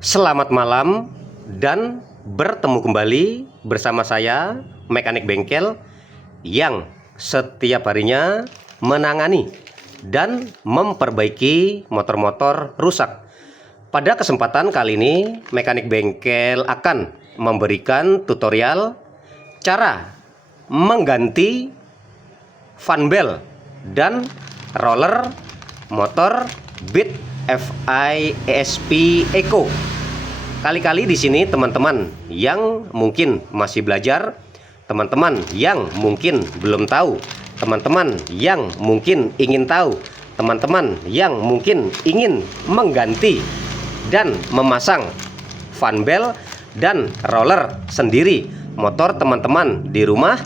Selamat malam dan bertemu kembali bersama saya, mekanik bengkel yang setiap harinya menangani dan memperbaiki motor-motor rusak. Pada kesempatan kali ini, mekanik bengkel akan memberikan tutorial cara mengganti fan bel dan roller motor Beat FI ESP Eco. Kali-kali di sini teman-teman yang mungkin masih belajar, teman-teman yang mungkin belum tahu, teman-teman yang mungkin ingin tahu, teman-teman yang mungkin ingin mengganti dan memasang fan bel dan roller sendiri motor teman-teman di rumah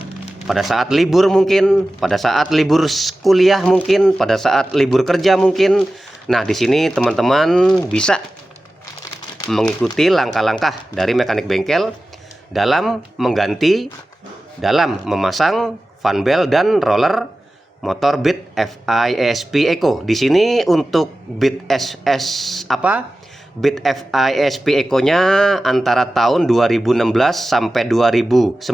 pada saat libur mungkin, pada saat libur kuliah mungkin, pada saat libur kerja mungkin. Nah, di sini teman-teman bisa mengikuti langkah-langkah dari mekanik bengkel dalam mengganti, dalam memasang fan bel dan roller motor Beat FI ESP Eco. Di sini untuk Beat Beat FI ESP Eco-nya antara tahun 2016 sampai 2019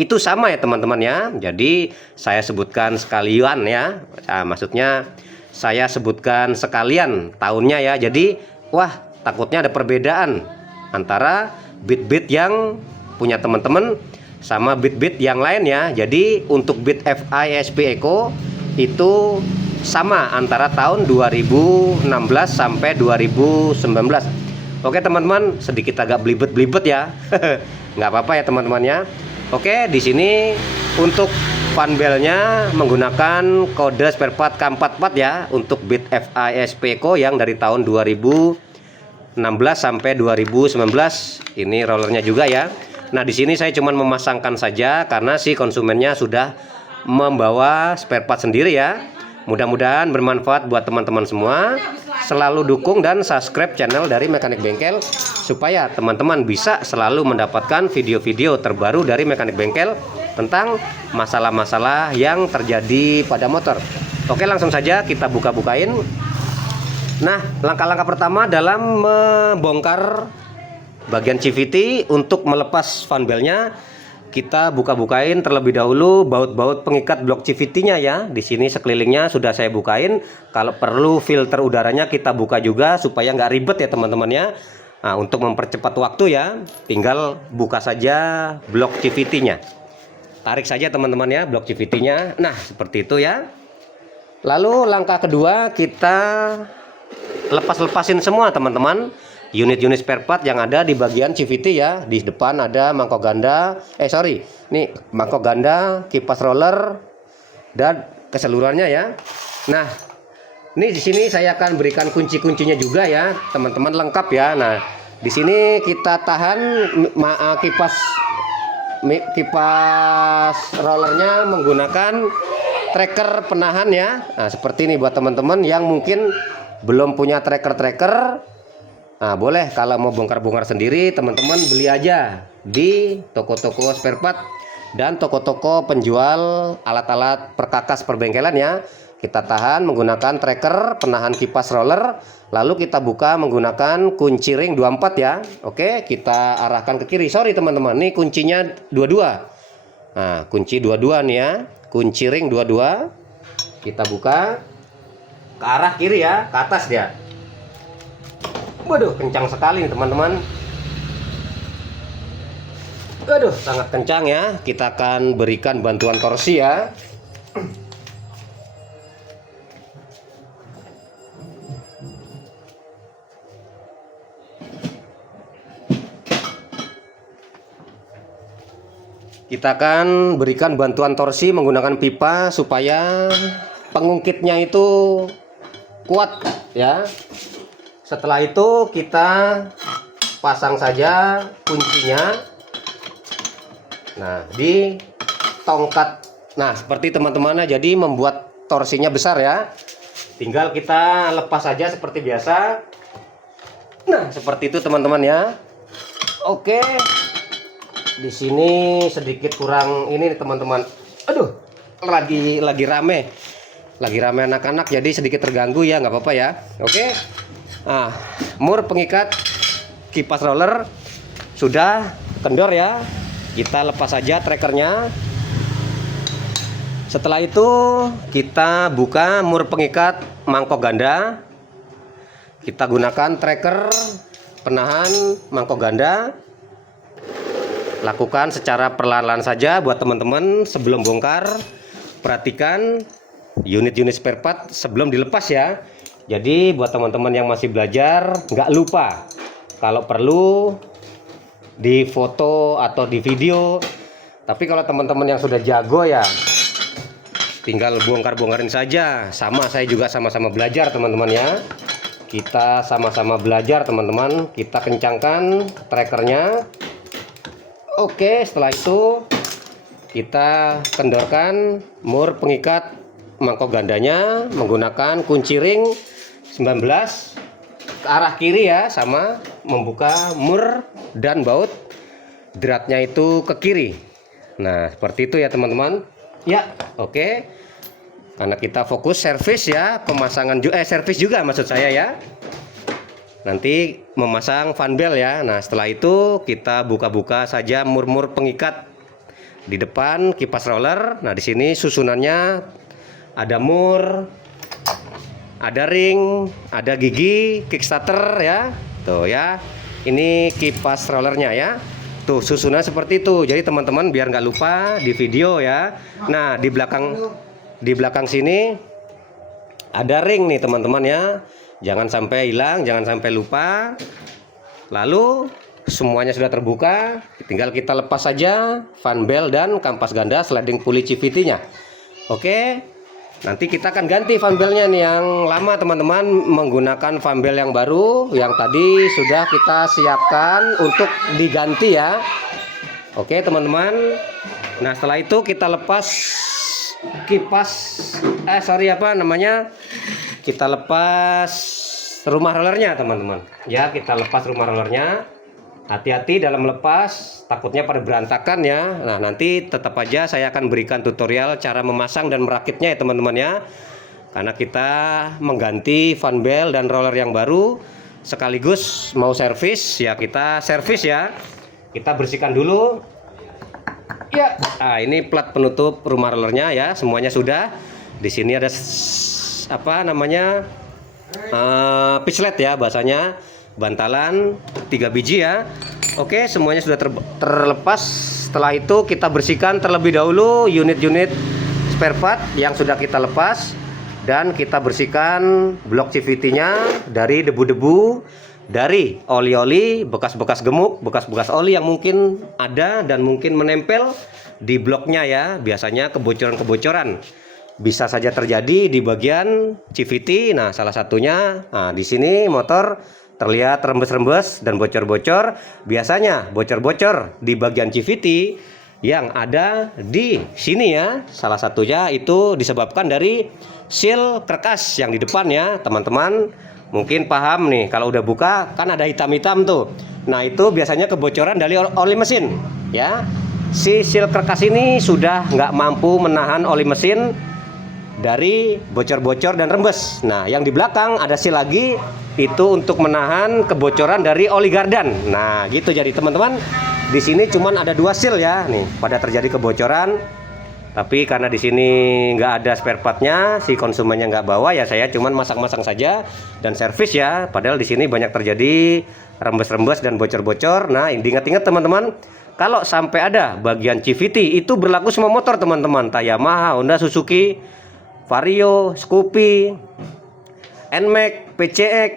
itu sama ya teman-teman ya. Jadi saya sebutkan sekalian ya. Nah, maksudnya saya sebutkan sekalian tahunnya ya. Jadi wah, takutnya ada perbedaan antara beat-beat yang punya teman-teman sama beat-beat yang lain ya. Jadi untuk Beat FI ESP Eco itu sama antara tahun 2016 sampai 2019. Oke teman-teman, sedikit agak belibet-belibet ya. Nggak apa-apa ya teman-temannya. Oke, di sini untuk fan belnya menggunakan kode spare part K44 ya untuk Beat FI ESP Eco yang dari tahun 2016 sampai 2019. Ini rollernya juga ya. Nah, di sini saya cuma memasangkan saja karena si konsumennya sudah membawa spare part sendiri ya. Mudah-mudahan bermanfaat buat teman-teman semua. Selalu dukung dan subscribe channel dari Mekanik Bengkel supaya teman-teman bisa selalu mendapatkan video-video terbaru dari Mekanik Bengkel tentang masalah-masalah yang terjadi pada motor. Oke, langsung saja kita buka-bukain. Nah, langkah-langkah pertama dalam membongkar bagian CVT untuk melepas fan belnya, kita buka-bukain terlebih dahulu baut-baut pengikat blok CVT-nya ya. Di sini sekelilingnya sudah saya bukain. Kalau perlu filter udaranya kita buka juga supaya nggak ribet ya teman-teman ya. Nah, untuk mempercepat waktu ya, tinggal buka saja blok CVT-nya. Tarik saja teman-teman ya blok CVT-nya. Nah, seperti itu ya. Lalu langkah kedua kita lepas-lepasin semua teman-teman unit-unit spare part yang ada di bagian CVT ya. Di depan ada mangkok ganda, nih mangkok ganda, kipas roller dan keseluruhannya ya. Nah, ini di sini saya akan berikan kunci-kuncinya juga ya, teman-teman, lengkap ya. Nah, di sini kita tahan kipas rollernya menggunakan tracker penahan ya. Nah, seperti ini buat teman-teman yang mungkin belum punya tracker. Nah, boleh kalau mau bongkar-bongkar sendiri teman-teman beli aja di toko-toko spare part dan toko-toko penjual alat-alat perkakas perbengkelan ya. Kita tahan menggunakan tracker penahan kipas roller, lalu kita buka menggunakan kunci ring 24 ya. Oke, kita arahkan ke kiri. Teman-teman, ini kuncinya 22. Nah, kunci 22 nih ya. Kunci ring 22. Kita buka ke arah kiri ya, ke atas dia. Waduh, kencang sekali nih teman-teman. Waduh, sangat kencang ya. Kita akan berikan bantuan torsi ya. Kita akan berikan bantuan torsi menggunakan pipa supaya pengungkitnya itu kuat ya. Setelah itu kita pasang saja kuncinya. Nah, di tongkat. Nah, seperti teman-temannya, jadi membuat torsinya besar ya. Tinggal kita lepas saja seperti biasa. Nah, seperti itu teman-teman ya. Oke. Di sini sedikit kurang ini nih teman-teman. Aduh, lagi rame. Lagi rame anak-anak jadi sedikit terganggu ya, nggak apa-apa ya. Oke. Nah, mur pengikat kipas roller sudah kendor ya. Kita lepas saja trackernya. Setelah itu kita buka mur pengikat mangkok ganda. Kita gunakan tracker penahan mangkok ganda. Lakukan secara perlahan-lahan saja buat teman-teman sebelum bongkar. Perhatikan unit-unit spare part sebelum dilepas ya. Jadi buat teman-teman yang masih belajar nggak lupa, kalau perlu di foto atau di video. Tapi kalau teman-teman yang sudah jago ya tinggal bongkar-bongkarin saja. Sama, saya juga sama-sama belajar teman-teman ya. Kita sama-sama belajar teman-teman. Kita kencangkan trackernya. Oke, setelah itu kita kendorkan mur pengikat mangkok gandanya menggunakan kunci ring 19 ke arah kiri ya, sama membuka mur dan baut dratnya itu ke kiri. Nah, seperti itu ya teman-teman. Ya, oke. Karena kita fokus servis ya, pemasangan servis juga maksud saya ya. Nanti memasang fan belt ya. Nah, setelah itu kita buka-buka saja mur-mur pengikat di depan kipas roller. Nah, di sini susunannya ada mur, ada ring, ada gigi kickstarter ya. Tuh ya. Ini kipas rollernya ya. Tuh susunan seperti itu. Jadi teman-teman biar nggak lupa di video ya. Nah, di belakang sini ada ring nih teman-teman ya. Jangan sampai hilang, jangan sampai lupa. Lalu semuanya sudah terbuka, tinggal kita lepas saja fan belt dan kampas ganda sliding pulley CVT-nya. Oke. Nanti kita akan ganti fan beltnya nih yang lama teman-teman, menggunakan fan belt yang baru yang tadi sudah kita siapkan untuk diganti ya. Oke teman-teman. Nah, setelah itu kita lepas kipas kita lepas rumah rollernya teman-teman ya. Kita lepas rumah rollernya. Hati-hati dalam lepas, takutnya pada berantakan ya. Nah, nanti tetap aja saya akan berikan tutorial cara memasang dan merakitnya ya teman-teman ya. Karena kita mengganti fan belt dan roller yang baru sekaligus mau servis ya, kita servis ya. Kita bersihkan dulu. Ya, nah ini plat penutup rumah rollernya ya, semuanya sudah. Di sini ada pislet ya bahasanya, bantalan 3 biji ya. Oke, semuanya sudah terlepas. Setelah itu kita bersihkan terlebih dahulu unit-unit spare part yang sudah kita lepas, dan kita bersihkan blok CVT-nya dari debu-debu, dari oli-oli, bekas-bekas gemuk, bekas-bekas oli yang mungkin ada dan mungkin menempel di bloknya ya. Biasanya kebocoran-kebocoran bisa saja terjadi di bagian CVT. Nah, salah satunya di sini motor terlihat rembes-rembes dan bocor-bocor. Biasanya bocor-bocor di bagian CVT yang ada di sini ya. Salah satunya itu disebabkan dari seal kerkas yang di depan ya. Teman-teman mungkin paham nih, kalau udah buka kan ada hitam-hitam tuh. Nah, itu biasanya kebocoran dari oli mesin ya. Si seal kerkas ini sudah nggak mampu menahan oli mesin dari bocor-bocor dan rembes. Nah, yang di belakang ada seal lagi, itu untuk menahan kebocoran dari oli gardan. Nah, gitu. Jadi teman-teman, di sini cuman ada 2 seal ya. Nih, pada terjadi kebocoran. Tapi karena di sini nggak ada spare partnya, si konsumennya nggak bawa ya, saya cuman masang-masang saja dan servis ya. Padahal di sini banyak terjadi rembes-rembes dan bocor-bocor. Nah, ingat-ingat teman-teman, kalau sampai ada bagian CVT, itu berlaku semua motor teman-teman. Yamaha, Honda, Suzuki, Vario, Scoopy, NMAX, PCX.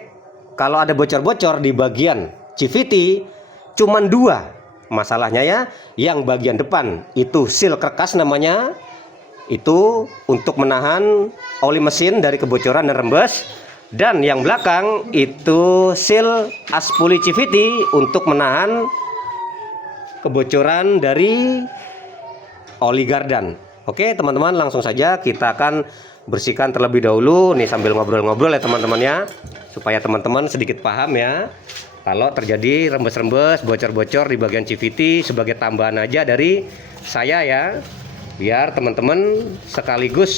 Kalau ada bocor-bocor di bagian CVT, cuman 2 masalahnya ya. Yang bagian depan itu seal kerkas namanya, itu untuk menahan oli mesin dari kebocoran dan rembes. Dan yang belakang itu seal as pulley CVT untuk menahan kebocoran dari oli gardan. Oke teman-teman, langsung saja kita akan bersihkan terlebih dahulu nih sambil ngobrol-ngobrol ya teman-teman ya, supaya teman-teman sedikit paham ya. Kalau terjadi rembes-rembes, bocor-bocor di bagian CVT, sebagai tambahan aja dari saya ya, biar teman-teman sekaligus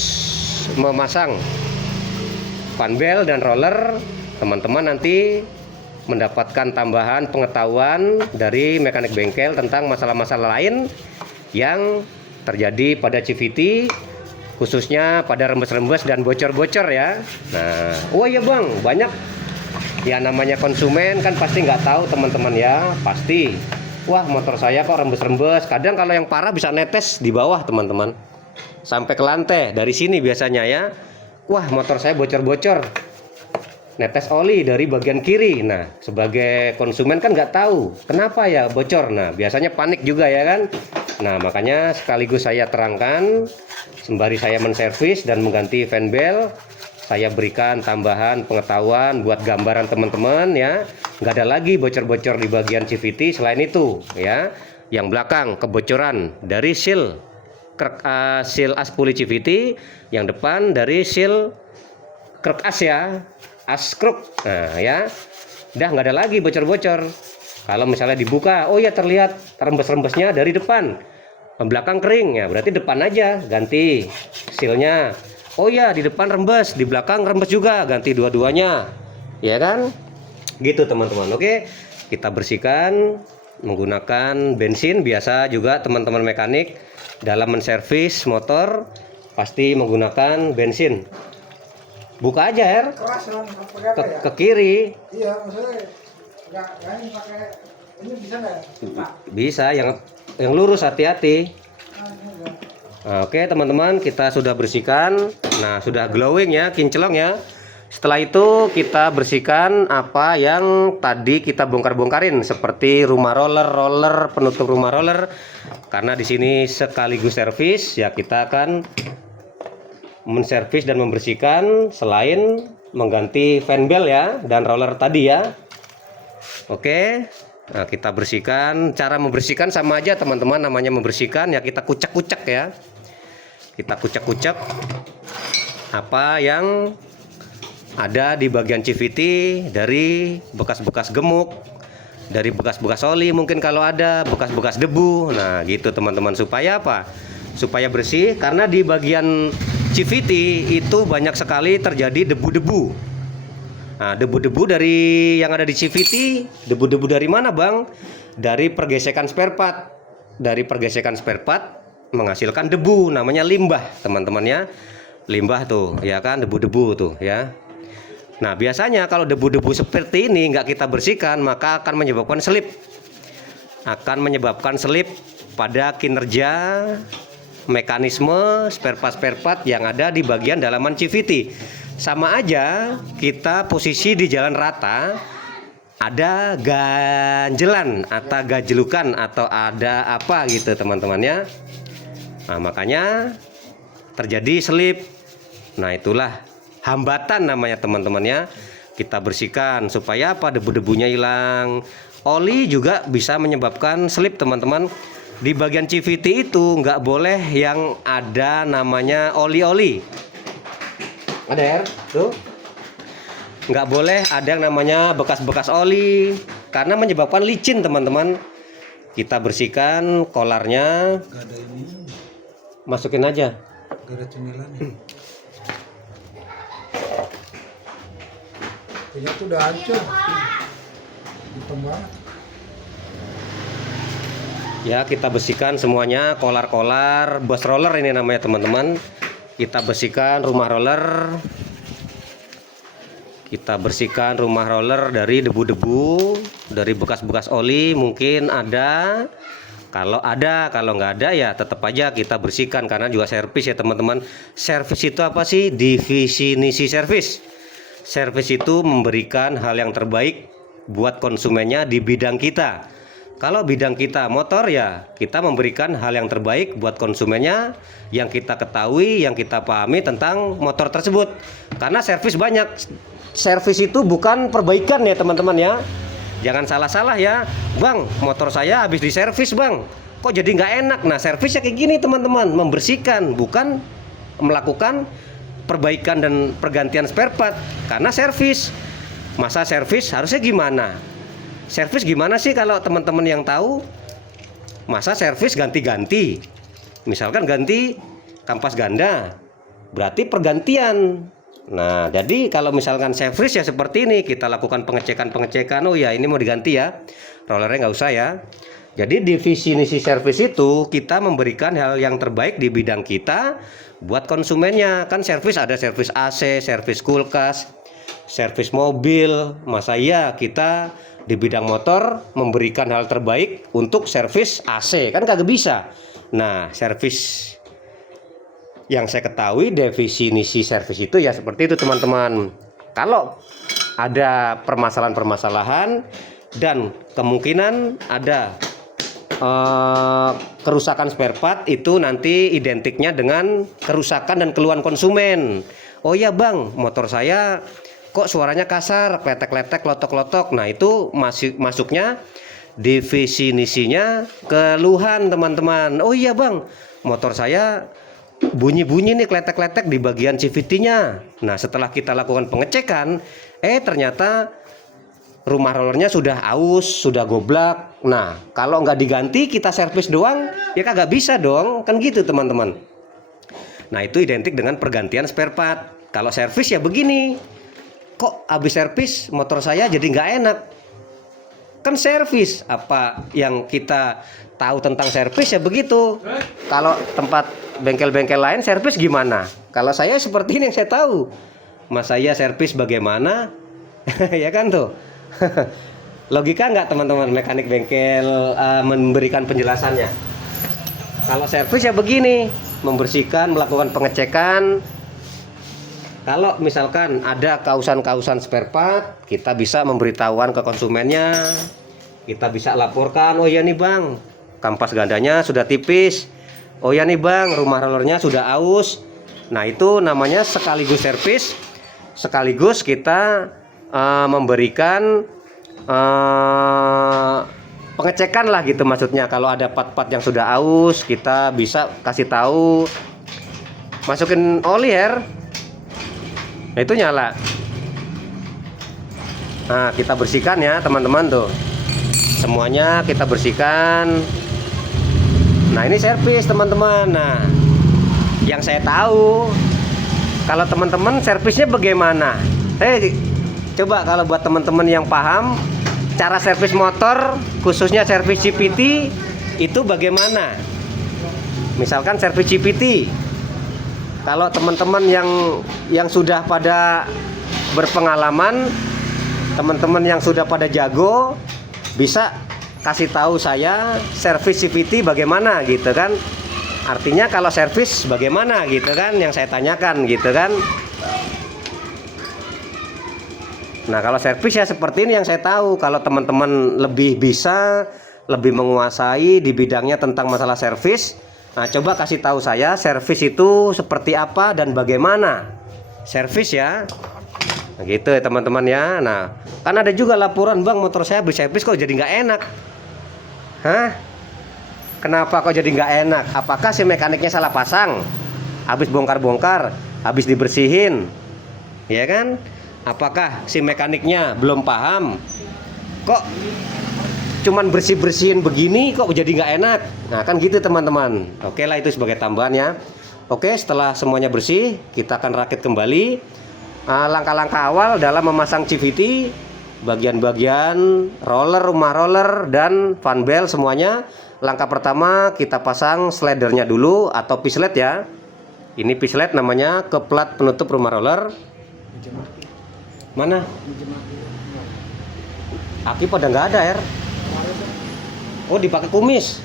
memasang fan belt dan roller, teman-teman nanti mendapatkan tambahan pengetahuan dari mekanik bengkel tentang masalah-masalah lain yang terjadi pada CVT, khususnya pada rembes-rembes dan bocor-bocor ya. Nah, oh iya bang, banyak ya namanya konsumen kan pasti nggak tahu teman-teman ya, pasti wah motor saya kok rembes-rembes. Kadang kalau yang parah bisa netes di bawah teman-teman, sampai ke lantai dari sini biasanya ya. Wah motor saya bocor-bocor, netes oli dari bagian kiri. Nah sebagai konsumen kan nggak tahu kenapa ya bocor. Nah biasanya panik juga ya kan. Nah makanya sekaligus saya terangkan sembari saya menservis dan mengganti fan belt, saya berikan tambahan pengetahuan buat gambaran teman-teman ya. Nggak ada lagi bocor-bocor di bagian CVT. Selain itu ya, yang belakang kebocoran dari seal seal as puli CVT, yang depan dari seal krek as ya, as kruk. Nah ya, udah nggak ada lagi bocor-bocor. Kalau misalnya dibuka, oh ya terlihat rembes-rembesnya dari depan, belakang kering ya, berarti depan aja ganti sealnya. Oh ya di depan rembes, di belakang rembes juga, ganti dua-duanya ya kan, gitu teman-teman. Oke, kita bersihkan menggunakan bensin biasa juga teman-teman mekanik. Dalam menservis motor pasti menggunakan bensin. Buka aja Her, keras dong, pakai apa ya? ke kiri. Iya, maksudnya nggak ini pakai ini bisa nggak? Bisa, yang lurus hati-hati. Oke teman-teman, kita sudah bersihkan. Nah sudah glowing ya, kinclong ya. Setelah itu kita bersihkan apa yang tadi kita bongkar-bongkarin, seperti rumah roller, penutup rumah roller. Karena di sini sekaligus servis ya, kita akan menservis dan membersihkan selain mengganti fan belt ya dan roller tadi ya. Oke. Nah, kita bersihkan. Cara membersihkan sama aja teman-teman, namanya membersihkan ya, kita kucek-kucek ya. Kita kucek-kucek apa yang ada di bagian CVT, dari bekas-bekas gemuk, dari bekas-bekas oli mungkin kalau ada, bekas-bekas debu. Nah gitu teman-teman, supaya apa? Supaya bersih, karena di bagian CVT itu banyak sekali terjadi debu-debu. Nah debu-debu dari yang ada di CVT, debu-debu dari mana bang? Dari pergesekan spare part. Dari pergesekan spare part menghasilkan debu, namanya limbah teman-teman ya. Limbah tuh ya kan, debu-debu tuh ya. Nah biasanya kalau debu-debu seperti ini nggak kita bersihkan, maka akan menyebabkan selip. Akan menyebabkan selip pada kinerja mekanisme spare part yang ada di bagian dalaman CVT. Sama aja kita posisi di jalan rata, ada ganjelan atau gajelukan atau ada apa gitu teman-teman ya. Nah makanya terjadi selip. Nah itulah hambatan namanya teman-teman ya. Kita bersihkan supaya apa? Debu-debunya hilang. Oli juga bisa menyebabkan selip teman-teman. Di bagian CVT itu nggak boleh yang ada namanya oli-oli. Ada ya tuh, nggak boleh ada yang namanya bekas-bekas oli, karena menyebabkan licin teman-teman. Kita bersihkan kolarnya. Gak ada ini, Masukin aja. gak ada cemilannya. Punya tuh udah hancur, hitam banget. Ya kita bersihkan semuanya, kolar-kolar, bus roller ini namanya teman-teman. Kita bersihkan rumah roller. Kita bersihkan rumah roller dari debu-debu, dari bekas-bekas oli mungkin ada. Kalau ada, kalau nggak ada ya tetap aja kita bersihkan, karena juga servis ya teman-teman. Servis itu apa sih? Definisi servis. Servis itu memberikan hal yang terbaik buat konsumennya di bidang kita. Kalau bidang kita motor ya kita memberikan hal yang terbaik buat konsumennya, yang kita ketahui, yang kita pahami tentang motor tersebut. Karena servis banyak. Servis itu bukan perbaikan ya teman-teman ya. Jangan salah-salah ya, bang motor saya habis diservis bang, kok jadi nggak enak. Nah servisnya kayak gini teman-teman, membersihkan, bukan melakukan perbaikan dan pergantian spare part. Karena servis, masa servis harusnya gimana? Servis gimana sih kalau teman-teman yang tahu? Masa servis ganti-ganti, misalkan ganti kampas ganda, berarti pergantian Nah, jadi kalau misalkan servis ya seperti ini, kita lakukan pengecekan. Oh ya, ini mau diganti ya, rollernya nggak usah ya. Jadi di visi misi servis itu kita memberikan hal yang terbaik di bidang kita buat konsumennya. Kan servis ada servis AC, servis kulkas, servis mobil. Masa iya kita di bidang motor memberikan hal terbaik untuk servis AC? Kan kagak bisa. Nah, servis yang saya ketahui definisi servis itu ya seperti itu teman-teman. Kalau ada permasalahan-permasalahan dan kemungkinan ada kerusakan spare part, itu nanti identiknya dengan kerusakan dan keluhan konsumen. Oh ya bang, motor saya kok suaranya kasar, kletek-kletek, lotok-lotok. Nah itu masuknya definisinya keluhan teman-teman. Oh iya bang, motor saya bunyi-bunyi nih, kletek-kletek di bagian CVT-nya. Nah setelah kita lakukan pengecekan, ternyata rumah rollernya sudah aus, sudah goblak. Nah kalau nggak diganti, kita servis doang, ya kagak bisa dong, kan gitu teman-teman. Nah itu identik dengan pergantian spare part. Kalau servis ya begini, kok habis servis motor saya jadi nggak enak. Kan servis, apa yang kita tahu tentang servis ya begitu. Kalau tempat bengkel-bengkel lain servis gimana? Kalau saya seperti ini yang saya tahu. Mas saya servis bagaimana? Ya kan tuh. Logika nggak teman-teman mekanik bengkel memberikan penjelasannya? Kalau servis ya begini, membersihkan, melakukan pengecekan. Kalau misalkan ada kausan-kausan spare part, kita bisa memberitahuan ke konsumennya. Kita bisa laporkan, oh ya nih bang, kampas gandanya sudah tipis. Oh ya nih bang, rumah rollernya sudah aus. Nah itu namanya sekaligus servis, sekaligus kita memberikan pengecekan lah gitu maksudnya. Kalau ada part-part yang sudah aus, kita bisa kasih tahu, masukin oli air. Nah itu nyala. Nah kita bersihkan ya teman-teman tuh, semuanya kita bersihkan. Nah ini servis teman-teman. Nah yang saya tahu, kalau teman-teman servisnya bagaimana, coba kalau buat teman-teman yang paham cara servis motor, khususnya servis CVT itu bagaimana. Misalkan servis CVT, kalau teman-teman yang sudah pada berpengalaman, teman-teman yang sudah pada jago, bisa kasih tahu saya servis CVT bagaimana gitu kan. Artinya kalau servis bagaimana gitu kan, yang saya tanyakan gitu kan. Nah kalau servis ya seperti ini yang saya tahu. Kalau teman-teman lebih bisa, lebih menguasai di bidangnya tentang masalah servis, nah coba kasih tahu saya servis itu seperti apa dan bagaimana servis ya. Nah, gitu ya teman-teman ya. Nah kan ada juga laporan, bang motor saya habis servis kok jadi nggak enak. Hah? Kenapa kok jadi nggak enak? Apakah si mekaniknya salah pasang? Habis bongkar-bongkar, habis dibersihin, ya kan? Apakah si mekaniknya belum paham? Kok cuman bersih-bersihin begini kok jadi nggak enak? Nah kan gitu teman-teman. Oke lah, itu sebagai tambahan ya. Oke, setelah semuanya bersih, kita akan rakit kembali. Langkah-langkah awal dalam memasang CVT, bagian-bagian roller, rumah roller, dan fan bell semuanya. Langkah pertama kita pasang slidernya dulu atau pislet ya. Ini pislet namanya, ke plat penutup rumah roller. Mana? Aki pada nggak ada air. Oh dipakai kumis.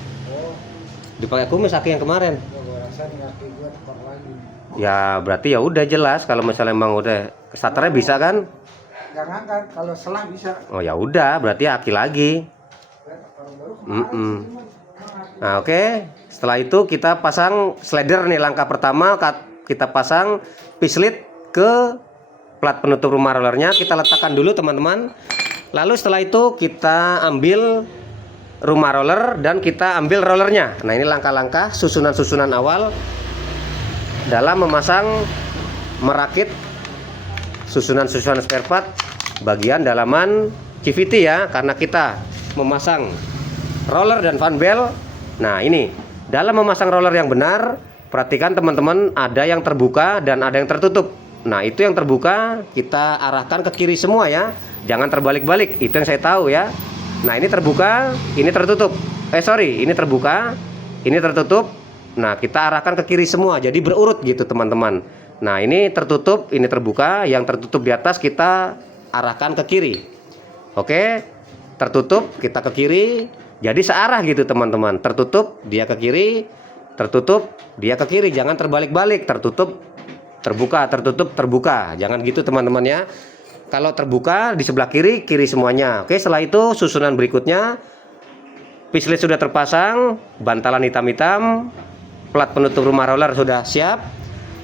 Dipakai kumis aki yang kemarin. Ya berarti ya udah jelas kalau misalnya emang udah starternya bisa kan? Jangan kan, kalau selang bisa. Oh ya udah berarti aki lagi. Nah oke. Setelah itu kita pasang slider nih. Langkah pertama kita pasang pislet ke plat penutup rumah rollernya. Kita letakkan dulu teman-teman. Lalu setelah itu kita ambil rumah roller dan kita ambil rollernya. Nah ini langkah-langkah susunan-susunan awal dalam merakit susunan-susunan spare part bagian dalaman CVT ya, karena kita memasang roller dan fan bell. Nah ini dalam memasang roller yang benar, perhatikan teman-teman, ada yang terbuka dan ada yang tertutup. Nah, itu yang terbuka kita arahkan ke kiri semua ya. Jangan terbalik-balik. Itu yang saya tahu ya. Nah, ini terbuka, ini tertutup. Ini terbuka, ini tertutup. Nah, kita arahkan ke kiri semua. Jadi berurut gitu, teman-teman. Nah, ini tertutup, ini terbuka. Yang tertutup di atas kita arahkan ke kiri. Oke. Tertutup, kita ke kiri. Jadi searah gitu, teman-teman. Tertutup, dia ke kiri. Tertutup, dia ke kiri. Jangan terbalik-balik. Tertutup, terbuka, tertutup, terbuka. Jangan gitu, teman-teman ya. Kalau terbuka di sebelah kiri, kiri semuanya. Oke, setelah itu susunan berikutnya, pislet sudah terpasang, bantalan hitam-hitam, plat penutup rumah roller sudah siap,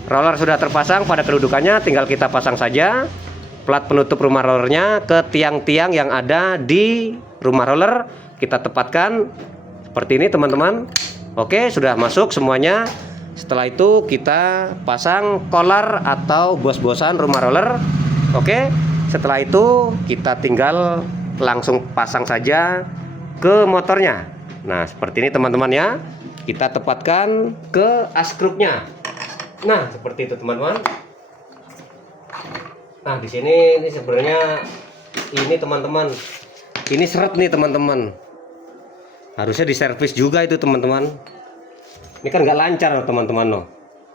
roller sudah terpasang pada kedudukannya, tinggal kita pasang saja plat penutup rumah rollernya ke tiang-tiang yang ada di rumah roller. Kita tepatkan seperti ini, teman-teman. Oke, sudah masuk semuanya. Setelah itu kita pasang kolar atau bos-bosan rumah roller. Oke, setelah itu kita tinggal langsung pasang saja ke motornya. Nah, seperti ini, teman-teman ya. Kita tepatkan ke as kruknya. Nah, seperti itu, teman-teman. Nah, di sini ini sebenarnya ini, teman-teman. Ini seret nih, teman-teman. Harusnya diservis juga itu, teman-teman. Ini kan nggak lancar, teman-teman, loh.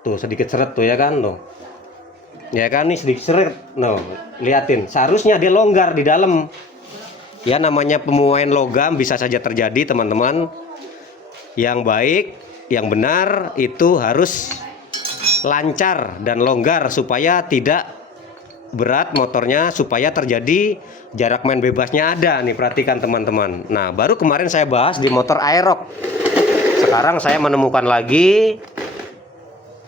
Tuh sedikit seret tuh ya kan, loh. Ya kan, nih sedikit seret, loh. Liatin, seharusnya dia longgar di dalam. Ya, namanya pemuaian logam bisa saja terjadi, teman-teman. Yang baik, yang benar itu harus lancar dan longgar supaya tidak berat motornya, supaya terjadi jarak main bebasnya ada nih. Perhatikan, teman-teman. Nah, baru kemarin saya bahas di motor Aerox. Sekarang saya menemukan lagi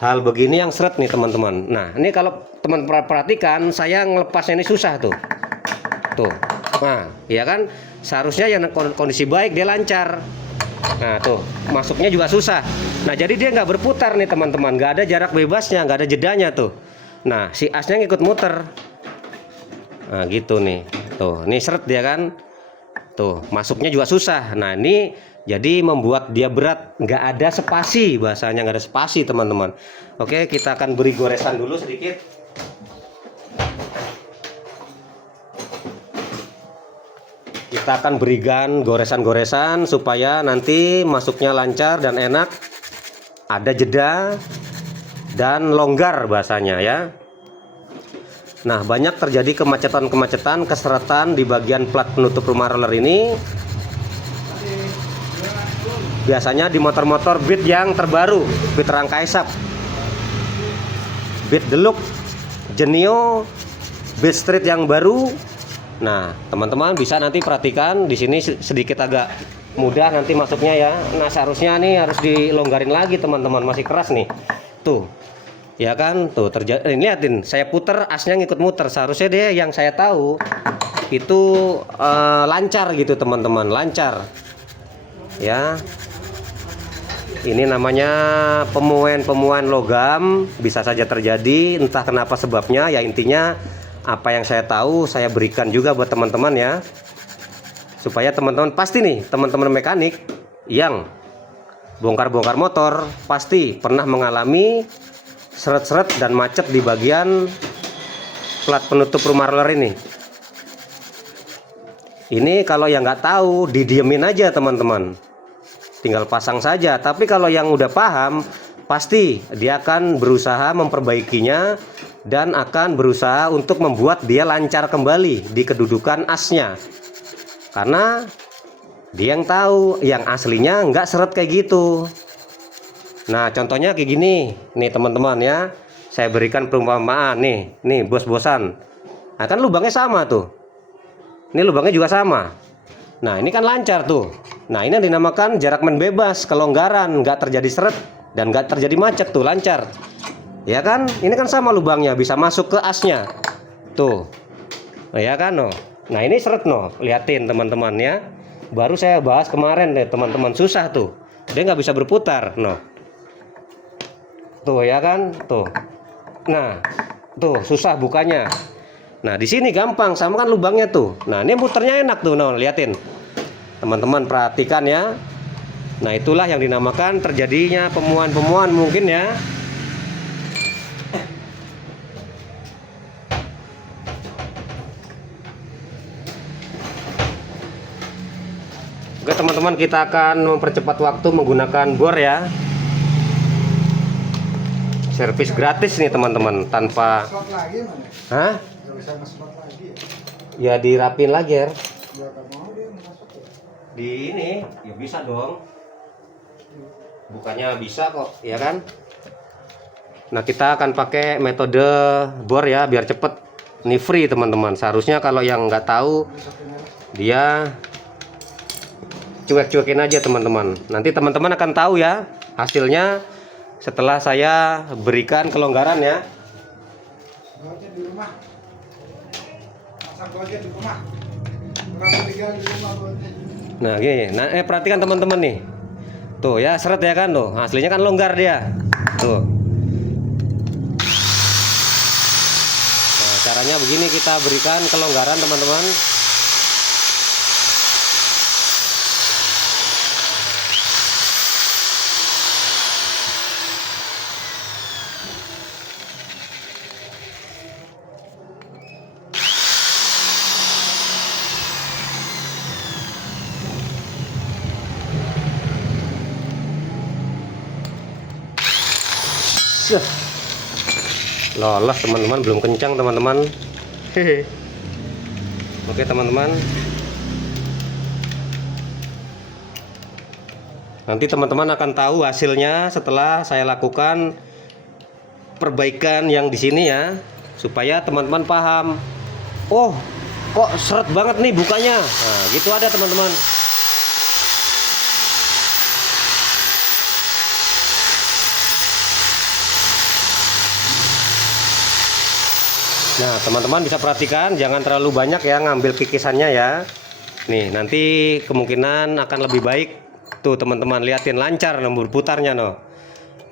hal begini yang seret nih, teman-teman. Nah, ini kalau teman perhatikan, saya ngelepasnya ini susah tuh. Tuh. Nah, ya kan, seharusnya yang kondisi baik dia lancar. Nah, tuh masuknya juga susah. Nah, jadi dia nggak berputar nih, teman-teman. Nggak ada jarak bebasnya, nggak ada jedanya tuh. Nah, si asnya ngikut muter. Nah, gitu nih. Tuh, ini seret dia kan. Tuh, masuknya juga susah. Nah, ini jadi membuat dia berat. Nggak ada spasi, bahasanya nggak ada spasi, teman-teman. Oke, kita akan beri goresan dulu sedikit. Kita akan berikan goresan-goresan supaya nanti masuknya lancar dan enak. Ada jeda dan longgar bahasanya ya. Nah, banyak terjadi kemacetan-kemacetan, keseretan di bagian plat penutup rumah roller ini. Biasanya di motor-motor Beat yang terbaru, Beat rangka esap, Beat Deluxe, Genio, Beat Street yang baru. Nah, teman-teman bisa nanti perhatikan di sini sedikit agak mudah nanti masuknya ya. Nah, seharusnya nih harus dilonggarin lagi, teman-teman, masih keras nih. Tuh. Ya kan? Tuh terjadi. Lihatin, saya puter, asnya ngikut muter. Seharusnya dia yang saya tahu itu lancar gitu, teman-teman, lancar. Ya. Ini namanya pemuaian logam, bisa saja terjadi, entah kenapa sebabnya. Ya, intinya apa yang saya tahu saya berikan juga buat teman-teman ya, supaya teman-teman pasti nih, teman-teman mekanik yang bongkar-bongkar motor pasti pernah mengalami seret-seret dan macet di bagian plat penutup rumah roller ini. Ini kalau yang nggak tahu didiemin aja, teman-teman, tinggal pasang saja. Tapi kalau yang udah paham, pasti dia akan berusaha memperbaikinya dan akan berusaha untuk membuat dia lancar kembali di kedudukan asnya, karena dia yang tahu yang aslinya nggak seret kayak gitu. Nah, contohnya kayak gini nih, teman-teman ya, saya berikan perumpamaan nih bos-bosan. Nah, kan lubangnya sama tuh, ini lubangnya juga sama. Nah, ini kan lancar tuh. Nah, ini yang dinamakan jarak main bebas, kelonggaran, nggak terjadi seret dan nggak terjadi macet tuh, lancar. Ya kan, ini kan sama lubangnya, bisa masuk ke asnya tuh. Ya kan, no. Nah, ini seret, no. Liatin, teman-teman ya, baru saya bahas kemarin deh, teman-teman, susah tuh, dia nggak bisa berputar, no. Tuh ya kan, tuh. Nah, tuh susah bukanya. Nah, di sini gampang, sama kan lubangnya tuh. Nah, ini muternya enak tuh, no. Liatin, teman-teman, perhatikan ya. Nah, itulah yang dinamakan terjadinya pemuaian mungkin ya. Oke teman-teman, kita akan mempercepat waktu menggunakan bor ya. Servis gratis nih teman-teman, tanpa Slot lagi mana? hah? Nggak bisa nge-slot lagi Ya ya? dirapin lagi ya. Dia nggak mau dia masuk ya. Di ini ya bisa dong. Bukannya bisa kok, ya kan? Nah, kita akan pakai metode bor ya biar cepet. Ini free teman-teman. Seharusnya kalau yang nggak tahu dia cuek-cuekin aja teman-teman. Nanti teman-teman akan tahu ya hasilnya setelah saya berikan kelonggaran ya. Bolnya di rumah. Pasang bolnya di rumah. Orang tinggal di rumah bolnya. Nah gini, nah perhatikan teman-teman nih. Tuh ya, seret ya kan tuh. Aslinya kan longgar dia. Tuh. Nah, caranya begini, kita berikan kelonggaran teman-teman. Lolos teman-teman, belum kencang teman-teman. Oke teman-teman, nanti teman-teman akan tahu hasilnya setelah saya lakukan perbaikan yang di sini ya, supaya teman-teman paham. Oh, kok seret banget nih bukanya. Nah, gitu ada teman-teman. Nah, teman-teman bisa perhatikan, jangan terlalu banyak ya ngambil kikisannya ya. Nih, nanti kemungkinan akan lebih baik. Tuh teman-teman, liatin lancar berputarnya no.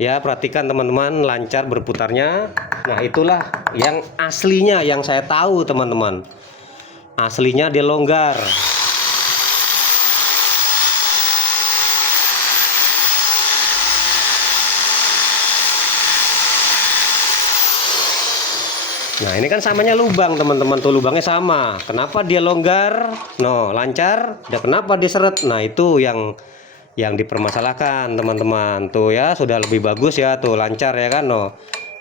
Ya, perhatikan teman-teman, lancar berputarnya. Nah, itulah yang aslinya yang saya tahu teman-teman. Aslinya dia longgar. Nah, ini kan samanya lubang teman-teman, tuh lubangnya sama. Kenapa dia longgar? No, lancar. Dan kenapa dia seret? Nah, itu yang dipermasalahkan teman-teman. Tuh ya, sudah lebih bagus ya, tuh lancar ya kan no.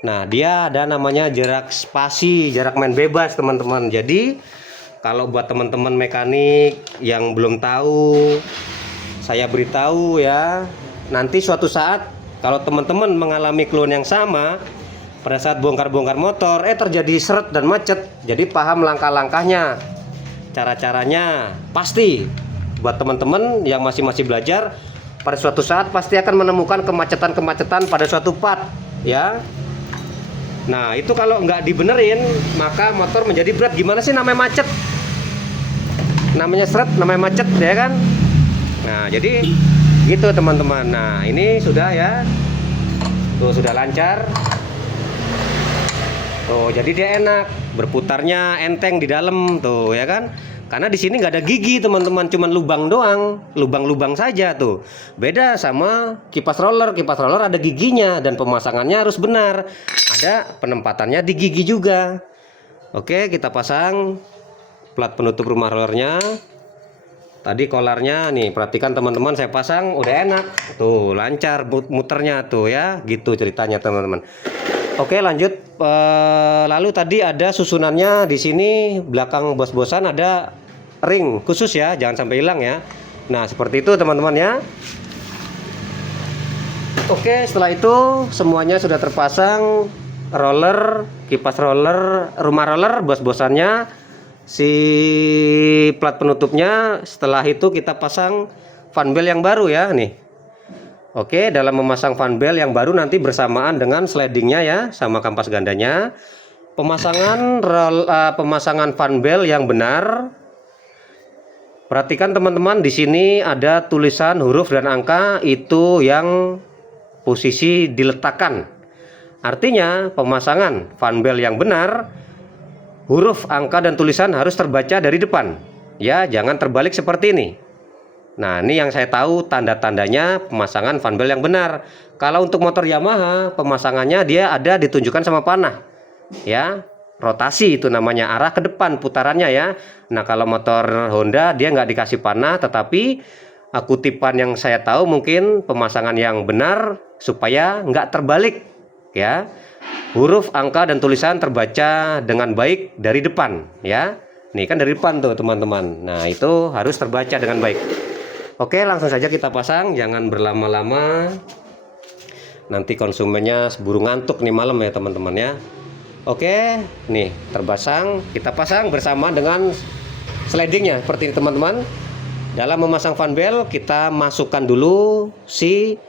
Nah, dia ada namanya jarak spasi, jarak main bebas teman-teman. Jadi, kalau buat teman-teman mekanik yang belum tahu, saya beritahu ya. Nanti suatu saat kalau teman-teman mengalami keluhan yang sama, pada saat bongkar-bongkar motor terjadi seret dan macet, jadi paham langkah-langkahnya, cara-caranya. Pasti buat teman-teman yang masih belajar, pada suatu saat pasti akan menemukan kemacetan-kemacetan pada suatu part ya. Nah, itu kalau nggak dibenerin maka motor menjadi berat. Gimana sih namanya macet, namanya seret, namanya macet ya kan. Nah, jadi gitu teman-teman. Nah, ini sudah ya, tuh sudah lancar. Tuh, jadi dia enak, berputarnya enteng di dalam tuh ya kan. Karena di sini nggak ada gigi teman-teman, cuman lubang doang, lubang-lubang saja tuh. Beda sama kipas roller ada giginya dan pemasangannya harus benar. Ada penempatannya di gigi juga. Oke, kita pasang plat penutup rumah rollernya. Tadi kolarnya nih, perhatikan teman-teman, saya pasang udah enak. Tuh, lancar muternya tuh ya, gitu ceritanya teman-teman. Oke, lanjut. Lalu tadi ada susunannya di sini belakang bos-bosan ada ring khusus ya, jangan sampai hilang ya. Nah, seperti itu teman-teman ya. Oke, setelah itu semuanya sudah terpasang, roller, kipas roller, rumah roller, bos-bosannya, si plat penutupnya. Setelah itu kita pasang fan bel yang baru ya nih. Oke, dalam memasang fan bel yang baru nanti bersamaan dengan slidingnya ya, sama kampas gandanya. Pemasangan fan bel yang benar. Perhatikan teman-teman, di sini ada tulisan huruf dan angka, itu yang posisi diletakkan. Artinya pemasangan fan bel yang benar, huruf, angka dan tulisan harus terbaca dari depan. Ya, jangan terbalik seperti ini. Nah, ini yang saya tahu tanda-tandanya pemasangan fan bel yang benar. Kalau untuk motor Yamaha, pemasangannya dia ada ditunjukkan sama panah. Ya, rotasi itu namanya, arah ke depan putarannya ya. Nah, kalau motor Honda dia nggak dikasih panah, tetapi kutipan yang saya tahu mungkin pemasangan yang benar supaya nggak terbalik ya. Huruf, angka, dan tulisan terbaca dengan baik dari depan ya. Nih kan dari depan tuh teman-teman. Nah itu harus terbaca dengan baik. Oke, langsung saja kita pasang, jangan berlama-lama. Nanti konsumennya buru ngantuk nih malam ya teman-teman ya. Oke, nih terpasang. Kita pasang bersama dengan slidingnya seperti ini teman-teman. Dalam memasang fan bel kita masukkan dulu si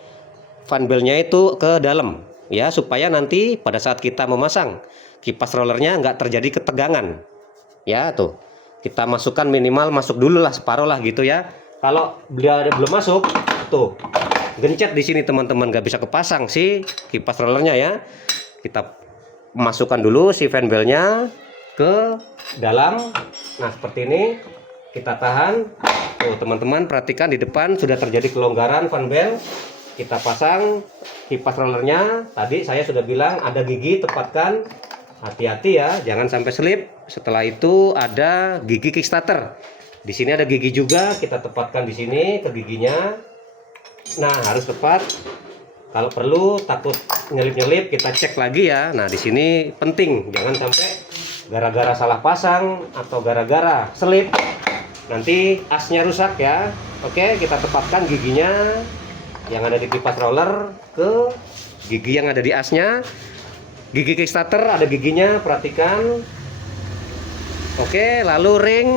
fan belnya itu ke dalam ya, supaya nanti pada saat kita memasang kipas rollernya nggak terjadi ketegangan ya. Tuh kita masukkan minimal masuk dulu lah separuh lah gitu ya. Kalau belum masuk tuh gencet di sini teman-teman, nggak bisa kepasang si kipas rollernya ya. Kita masukkan dulu si fan belnya ke dalam. Nah seperti ini kita tahan. Tuh teman-teman perhatikan di depan sudah terjadi kelonggaran fan bel. Kita pasang kipas rollernya. Tadi saya sudah bilang ada gigi, tepatkan, hati-hati ya, jangan sampai selip. Setelah itu ada gigi kickstarter. Di sini ada gigi juga, kita tepatkan di sini ke giginya. Nah harus tepat. Kalau perlu takut nyelip-nyelip kita cek lagi ya. Nah di sini penting jangan sampai gara-gara salah pasang atau gara-gara selip nanti asnya rusak ya. Oke, kita tepatkan giginya yang ada di kipas roller ke gigi yang ada di asnya. Gigi kickstarter ada giginya, perhatikan. Oke, lalu ring,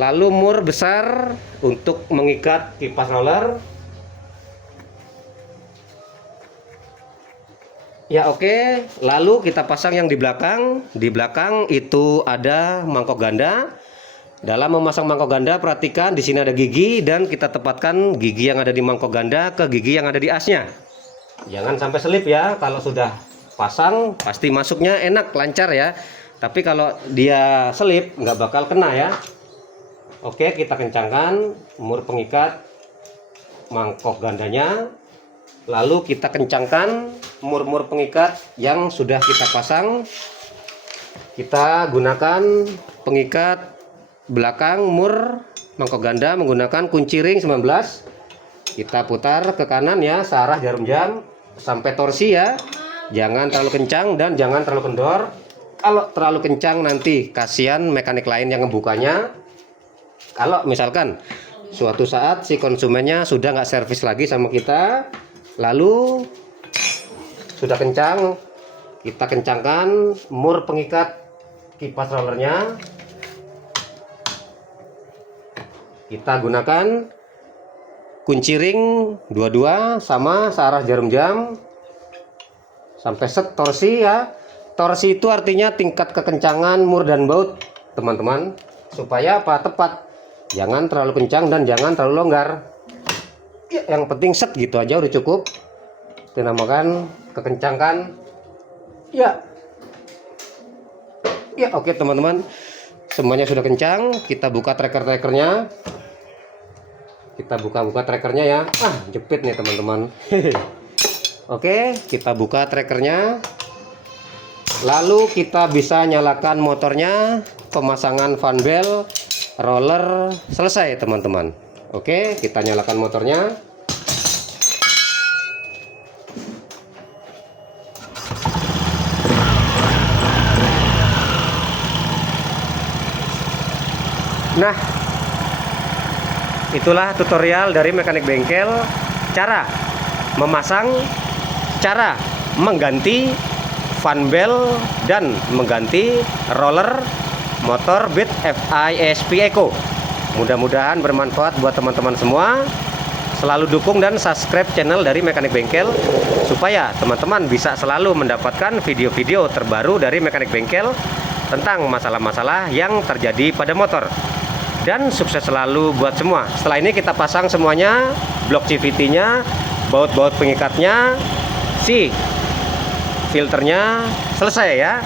lalu mur besar untuk mengikat kipas roller. Ya oke, lalu kita pasang yang di belakang. Di belakang itu ada mangkok ganda. Dalam memasang mangkok ganda perhatikan di sini ada gigi dan kita tepatkan gigi yang ada di mangkok ganda ke gigi yang ada di asnya. Jangan sampai selip ya. Kalau sudah pasang pasti masuknya enak, lancar ya. Tapi kalau dia selip nggak bakal kena ya. Oke, kita kencangkan mur pengikat mangkok gandanya. Lalu kita kencangkan mur-mur pengikat yang sudah kita pasang. Kita gunakan pengikat belakang mur mangkok ganda menggunakan kunci ring 19. Kita putar ke kanan ya, searah jarum jam sampai torsi ya. Jangan terlalu kencang dan jangan terlalu kendor. Kalau terlalu kencang nanti kasihan mekanik lain yang ngebukanya. Kalau misalkan suatu saat si konsumennya sudah nggak servis lagi sama kita, lalu sudah kencang, kita kencangkan mur pengikat kipas rollernya. Kita gunakan kunci ring 22 sama searah jarum jam sampai set torsi ya. Torsi itu artinya tingkat kekencangan mur dan baut teman-teman, supaya apa? Tepat, jangan terlalu kencang dan jangan terlalu longgar ya, yang penting set gitu aja udah cukup. Dinamakan kekencangkan ya. Ya oke teman-teman, semuanya sudah kencang. Kita buka tracker-trackernya. Kita buka trackernya ya. Jepit nih teman-teman. Oke, kita buka trackernya. Lalu kita bisa nyalakan motornya. Pemasangan fan bel roller selesai teman-teman. Oke, kita nyalakan motornya. Nah, itulah tutorial dari mekanik bengkel, cara memasang, cara mengganti fan bel dan mengganti roller motor Beat FISP Eco. Mudah-mudahan bermanfaat buat teman-teman semua. Selalu dukung dan subscribe channel dari mekanik bengkel supaya teman-teman bisa selalu mendapatkan video-video terbaru dari mekanik bengkel tentang masalah-masalah yang terjadi pada motor. Dan sukses selalu buat semua. Setelah ini kita pasang semuanya, blok CVT-nya, baut-baut pengikatnya, si filternya selesai ya.